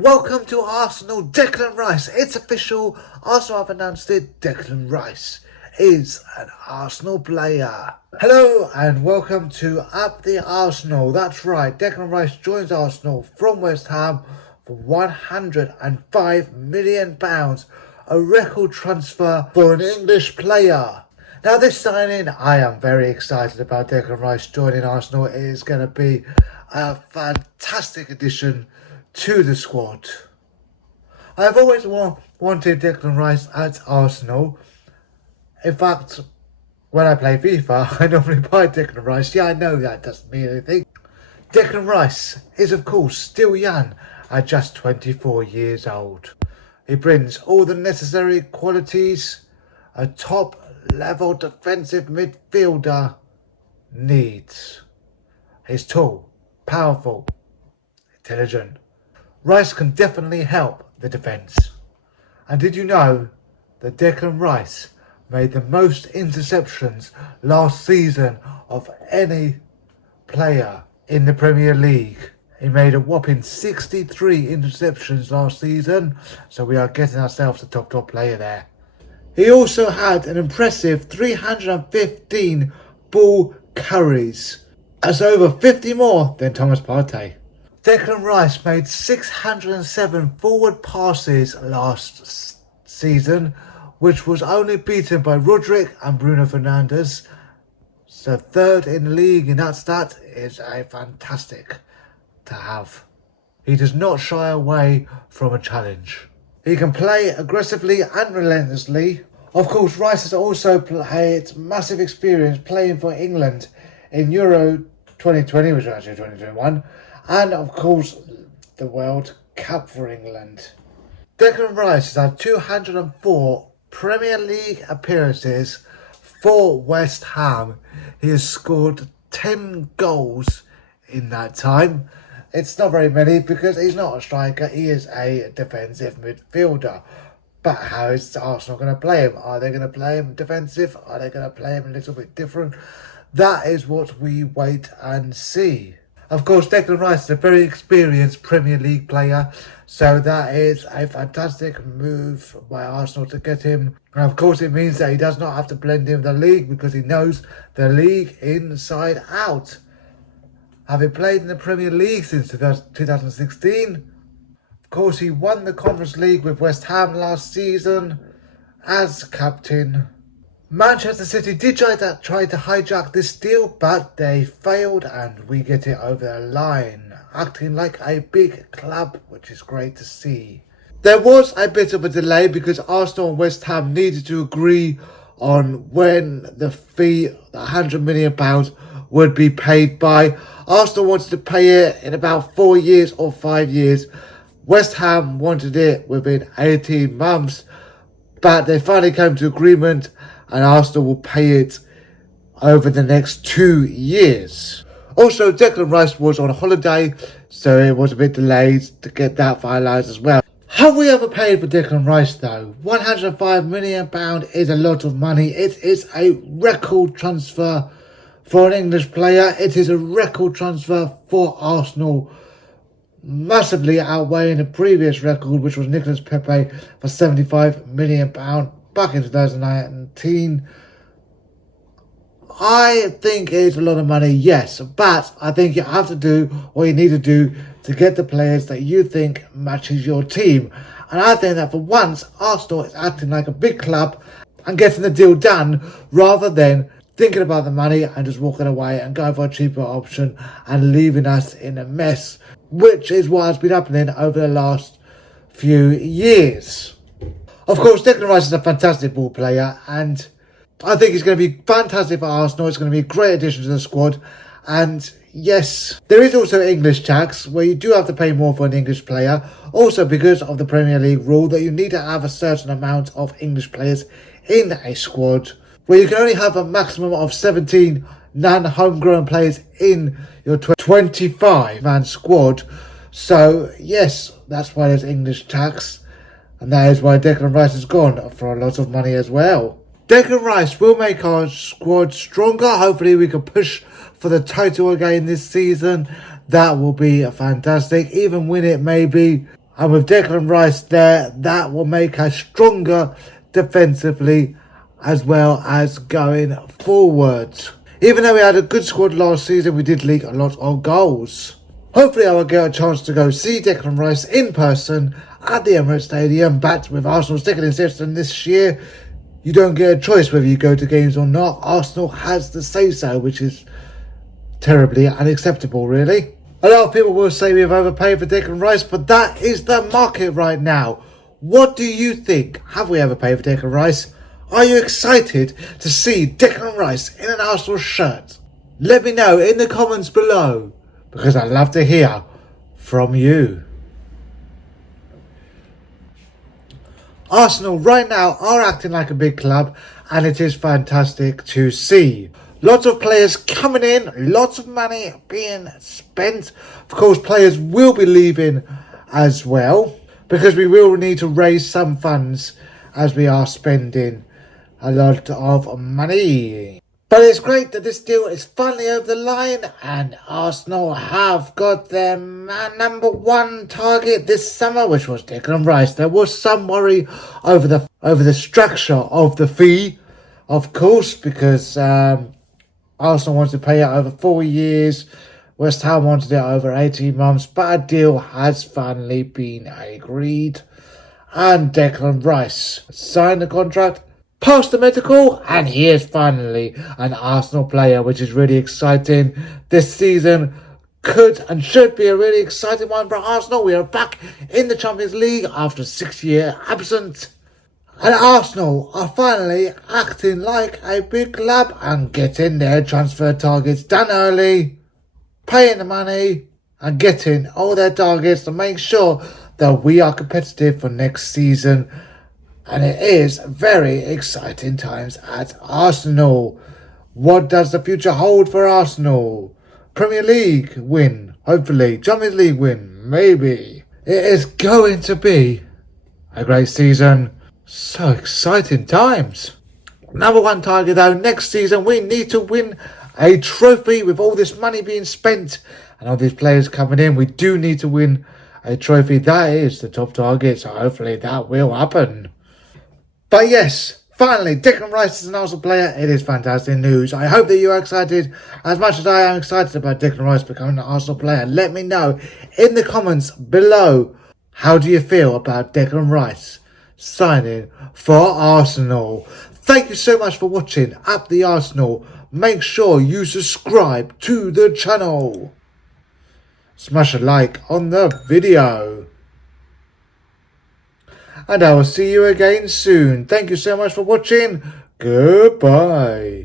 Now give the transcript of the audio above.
Welcome to Arsenal Declan Rice. It's official. Arsenal have announced it. Declan Rice is an Arsenal player. Hello and welcome to Up the Arsenal. That's right. Declan Rice joins Arsenal from West Ham for £105 million. A record transfer for an English player. Now this signing, I am very excited about Declan Rice joining Arsenal. It is going to be a fantastic addition to the squad. I've always wanted Declan Rice at Arsenal. In fact, when I play FIFA, I normally buy Declan Rice. Yeah, I know that doesn't mean anything. Declan Rice is, of course, still young at just 24 years old. He brings all the necessary qualities a top-level defensive midfielder needs. He's tall, powerful, intelligent. Rice can definitely help the defence. And did you know that Declan Rice made the most interceptions last season of any player in the Premier League? He made a whopping 63 interceptions last season, so we are getting ourselves a top player there. He also had an impressive 315 ball carries. That's over 50 more than Thomas Partey. Declan Rice made 607 forward passes last season, which was only beaten by Roderick and Bruno Fernandes. So third in the league in that stat is a fantastic to have. He does not shy away from a challenge. He can play aggressively and relentlessly. Of course, Rice has also had massive experience playing for England in Euro 2020, which was actually 2021. And of course, the World Cup for England. Declan Rice has had 204 Premier League appearances for West Ham. He has scored 10 goals in that time. It's not very many because he's not a striker, he is a defensive midfielder. But how is Arsenal going to play him? Are they going to play him defensive? Are they going to play him a little bit different? That is what we wait and see. Of course, Declan Rice is a very experienced Premier League player, so that is a fantastic move by Arsenal to get him. And of course, it means that he does not have to blend in with the league because he knows the league inside out. Having played in the Premier League since 2016, of course, he won the Conference League with West Ham last season as captain. Manchester City did try to hijack this deal, but they failed and we get it over the line, acting like a big club, which is great to see. There was a bit of a delay because Arsenal and West Ham needed to agree on when the fee, the £100 million, would be paid by. Arsenal wanted to pay it in about 4 years or 5 years. West Ham wanted it within 18 months, but they finally came to agreement and Arsenal will pay it over the next 2 years. Also, Declan Rice was on holiday, so it was a bit delayed to get that finalised as well. Have we ever paid for Declan Rice though? £105 million is a lot of money. It is a record transfer for an English player. It is a record transfer for Arsenal, massively outweighing the previous record, which was Nicolas Pepe for £75 million back in 2019. I think it's a lot of money, yes, but I think you have to do what you need to do to get the players that you think matches your team. And I think that for once, Arsenal is acting like a big club and getting the deal done rather than thinking about the money and just walking away and going for a cheaper option and leaving us in a mess, which is what has been happening over the last few years. Of course, Declan Rice is a fantastic ball player and I think he's going to be fantastic for Arsenal. It's going to be a great addition to the squad. And yes, there is also English tax where you do have to pay more for an English player. Also because of the Premier League rule that you need to have a certain amount of English players in a squad, where you can only have a maximum of 17 non-homegrown players in your 25-man squad. So yes, that's why there's English tax. And that is why Declan Rice has gone for a lot of money as well. Declan Rice will make our squad stronger. Hopefully we can push for the title again this season. That will be fantastic. Even when it may be And with Declan Rice there, that will make us stronger defensively as well as going forward. Even though we had a good squad last season, we did leak a lot of goals. Hopefully I will get a chance to go see Declan Rice in person at the Emirates Stadium, backed with Arsenal's ticketing system this year. You don't get a choice whether you go to games or not. Arsenal has the say-so, which is terribly unacceptable, really. A lot of people will say we've overpaid for Declan Rice, but that is the market right now. What do you think? Have we overpaid for Declan Rice? Are you excited to see Declan Rice in an Arsenal shirt? Let me know in the comments below, because I'd love to hear from you. Arsenal right now are acting like a big club, and it is fantastic to see. Lots of players coming in, lots of money being spent. Of course, players will be leaving as well, because we will need to raise some funds as we are spending a lot of money. But it's great that this deal is finally over the line, and Arsenal have got their number one target this summer, which was Declan Rice. There was some worry over the structure of the fee, of course, because Arsenal wanted to pay it over 4 years. West Ham wanted it over 18 months, but a deal has finally been agreed. And Declan Rice signed the contract, passed the medical, and he is finally an Arsenal player, which is really exciting. This season could and should be a really exciting one for Arsenal. We are back in the Champions League after a 6-year absence. And Arsenal are finally acting like a big club and getting their transfer targets done early, paying the money and getting all their targets to make sure that we are competitive for next season. And it is very exciting times at Arsenal. What does the future hold for Arsenal? Premier League win, hopefully. Champions League win, maybe. It is going to be a great season. So exciting times. Number one target though, next season we need to win a trophy. With all this money being spent and all these players coming in, we do need to win a trophy. That is the top target, so hopefully that will happen. But yes, finally, Declan Rice is an Arsenal player. It is fantastic news. I hope that you are excited as much as I am excited about Declan Rice becoming an Arsenal player. Let me know in the comments below, how do you feel about Declan Rice signing for Arsenal? Thank you so much for watching Up the Arsenal. Make sure you subscribe to the channel. Smash a like on the video. And I will see you again soon. Thank you so much for watching. Goodbye.